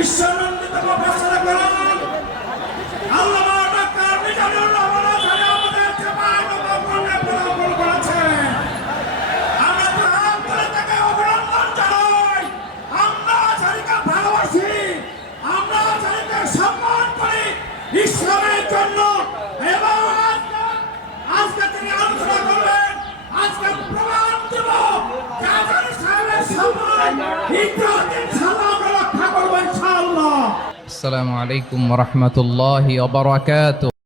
বিশ্বনন্দিত professor গোলাম আল্লামা doctor Mizanur Rahman Azhari আমাদের চেপায় নবাবগঞ্জে পদার্পণ করেছেন। আমরা হাত ধরে তাকে অভিনন্দন জানাই। আমরা আজহারিকে ভালোবাসি, আমরা আজহারিকে সম্মান করি ইসলামের জন্য। এবং আজকে তিনি আলোচনা করলেন, আজকে প্রমাণ দেব যে আজহারি সাহেবের সম্মান ইনশাআল্লাহ আমরা রক্ষা করবো ইনশাআল্লাহ। আসসালামু আলাইকুম ওয়া রাহমাতুল্লাহি ওয়া বারাকাতুহু।